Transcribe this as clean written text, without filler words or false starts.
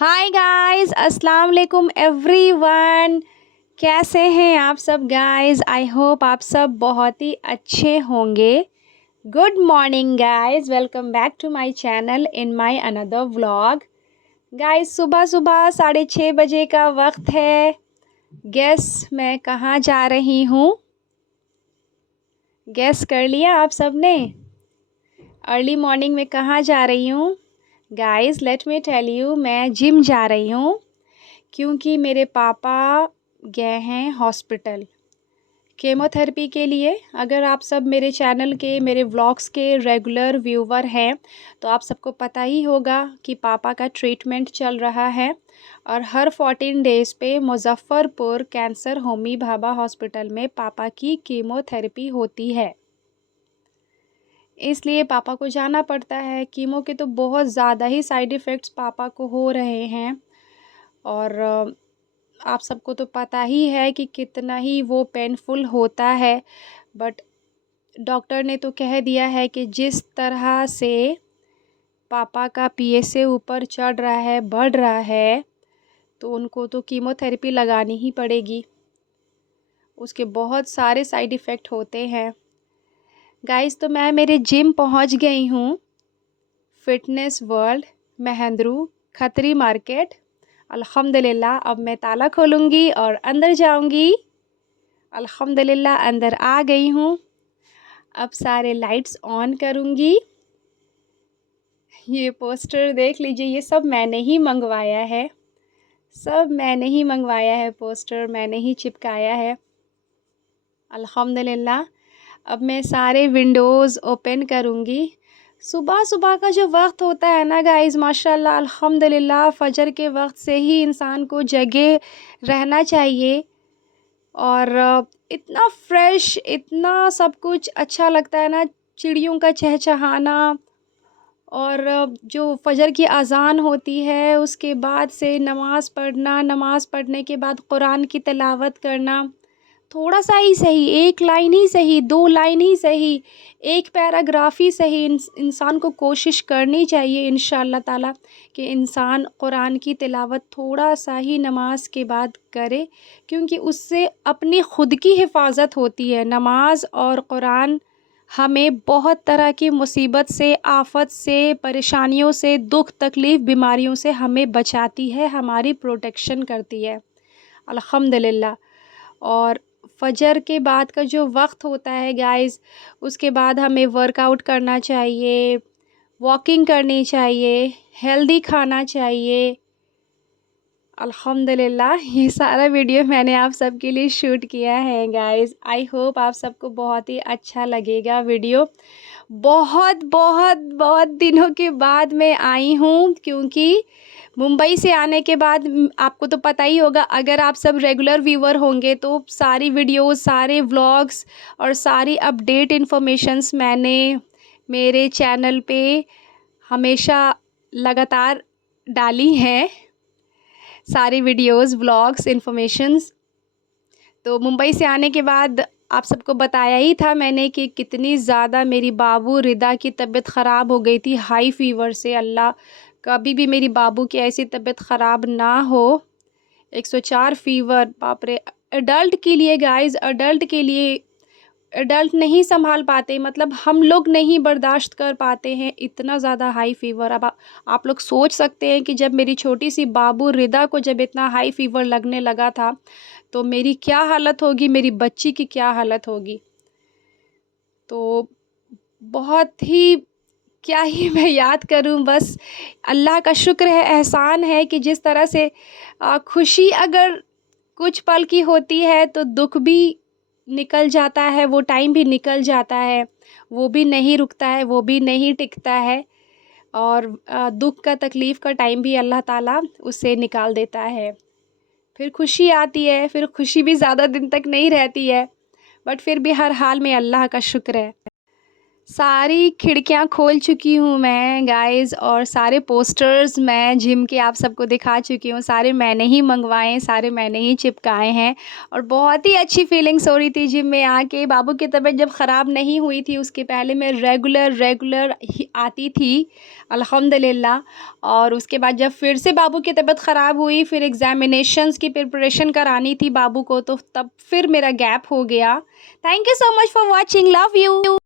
Hi guys, अस्सलाम वालेकुम everyone. कैसे हैं आप सब गाइस? आई होप आप सब बहुत ही अच्छे होंगे। Good morning guys, welcome back to my channel in my another vlog. Guys, सुबह सुबह 6:30 बजे का वक्त है। गेस मैं कहाँ जा रही हूँ? गेस कर लिया आप सब ने? अर्ली मॉर्निंग में कहाँ जा रही हूँ? Guys let me tell you, मैं जिम जा रही हूँ क्योंकि मेरे पापा गए हैं हॉस्पिटल केमोथेरेपी के लिए। अगर आप सब मेरे चैनल के, मेरे व्लॉग्स के रेगुलर व्यूवर हैं तो आप सबको पता ही होगा कि पापा का ट्रीटमेंट चल रहा है और हर 14 डेज़ पे मुज़फ़्फ़रपुर कैंसर होमी भाभा हॉस्पिटल में पापा की कीमोथेरेपी होती है। इसलिए पापा को जाना पड़ता है। कीमो के तो बहुत ज़्यादा ही साइड इफ़ेक्ट्स पापा को हो रहे हैं और आप सबको तो पता ही है कि कितना ही वो पेनफुल होता है। बट डॉक्टर ने तो कह दिया है कि जिस तरह से पापा का पीएसए ऊपर चढ़ रहा है, बढ़ रहा है, तो उनको तो कीमोथेरेपी लगानी ही पड़ेगी। उसके बहुत सारे साइड इफ़ेक्ट होते हैं। गाइस, तो मैं मेरे जिम पहुंच गई हूँ, fitness world, Mahendru, Khatri market. अल्हम्दुलिल्लाह अब मैं ताला खोलूँगी और अंदर जाऊँगी। अल्हम्दुलिल्लाह अंदर आ गई हूँ। अब सारे लाइट्स ऑन करूँगी। ये पोस्टर देख लीजिए, ये सब मैंने ही मंगवाया है। सब मैंने ही मंगवाया है, पोस्टर मैंने ही चिपकाया है। अल्हम्दुलिल्लाह अब मैं सारे विंडोज़ ओपन करूँगी। सुबह सुबह का जो वक्त होता है ना गाइस, माशाल्लाह अल्हम्दुलिल्लाह फ़जर के वक्त से ही इंसान को जगे रहना चाहिए और इतना फ्रेश, इतना सब कुछ अच्छा लगता है ना। चिड़ियों का चहचहाना और जो फ़जर की अज़ान होती है उसके बाद से नमाज़ पढ़ना, नमाज़ पढ़ने के बाद कुरान की तिलावत करना। थोड़ा सा ही सही, एक लाइन ही सही, 2 लाइन ही सही, एक पैराग्राफ ही सही, इंसान को कोशिश करनी चाहिए इंशाअल्लाह ताला कि इंसान कुरान की तिलावत थोड़ा सा ही नमाज के बाद करे, क्योंकि उससे अपनी ख़ुद की हिफाजत होती है। नमाज और कुरान हमें बहुत तरह की मुसीबत से, आफ़त से, परेशानियों से, दुख तकलीफ़, बीमारियों से हमें बचाती है, हमारी प्रोटेक्शन करती है अल्हम्दुलिल्लाह। और फ़जर के बाद का जो वक्त होता है गाइस, उसके बाद हमें वर्कआउट करना चाहिए, वॉकिंग करनी चाहिए, हेल्दी खाना चाहिए। अल्हम्दुलिल्लाह ये सारा वीडियो मैंने आप सबके लिए शूट किया है गाइस। आई होप आप सबको बहुत ही अच्छा लगेगा वीडियो। बहुत बहुत बहुत दिनों के बाद मैं आई हूँ, क्योंकि मुंबई से आने के बाद आपको तो पता ही होगा, अगर आप सब रेगुलर व्यूअर होंगे तो सारी वीडियोस, सारे व्लॉग्स और सारी अपडेट इन्फॉर्मेशंस मैंने मेरे चैनल पे हमेशा लगातार डाली हैं। सारी वीडियोस, व्लॉग्स, इन्फॉर्मेशंस। तो मुंबई से आने के बाद आप सबको बताया ही था मैंने कि कितनी ज़्यादा मेरी बाबू रिदा की तबीयत ख़राब हो गई थी हाई फ़ीवर से। अल्लाह कभी भी मेरी बाबू की ऐसी तबीयत ख़राब ना हो। 104 फ़ीवर, बाप रे! एडल्ट के लिए गाइस, एडल्ट के लिए, एडल्ट नहीं संभाल पाते, मतलब हम लोग नहीं बर्दाश्त कर पाते हैं इतना ज़्यादा हाई फ़ीवर। अब आप लोग सोच सकते हैं कि जब मेरी छोटी सी बाबू रिदा को जब इतना हाई फ़ीवर लगने लगा था तो मेरी क्या हालत होगी, मेरी बच्ची की क्या हालत होगी। तो बहुत ही, क्या ही मैं याद करूं, बस अल्लाह का शुक्र है, एहसान है कि जिस तरह से खुशी अगर कुछ पल की होती है तो दुख भी निकल जाता है, वो टाइम भी निकल जाता है, वो भी नहीं रुकता है, वो भी नहीं टिकता है। और दुख का, तकलीफ़ का टाइम भी अल्लाह ताला उससे निकाल देता है। फिर खुशी आती है, फिर खुशी भी ज़्यादा दिन तक नहीं रहती है, बट फिर भी हर हाल में अल्लाह का शुक्र है। सारी खिड़कियाँ खोल चुकी हूँ मैं गाइज़, और सारे पोस्टर्स मैं जिम के आप सबको दिखा चुकी हूँ। सारे मैंने ही मँगवाए हैं, सारे मैंने ही चिपकाए हैं और बहुत ही अच्छी फीलिंग्स हो रही थी जिम में आके। बाबू की तबीयत जब ख़राब नहीं हुई थी उसके पहले मैं रेगुलर ही आती थी अल्हम्दुलिल्लाह। और उसके बाद जब फिर से बाबू की तबीयत ख़राब हुई, फिर एग्ज़ामिनेशंस की प्रिपरेशन करानी थी बाबू को, तो तब फिर मेरा गैप हो गया। Thank you so much for watching, love you.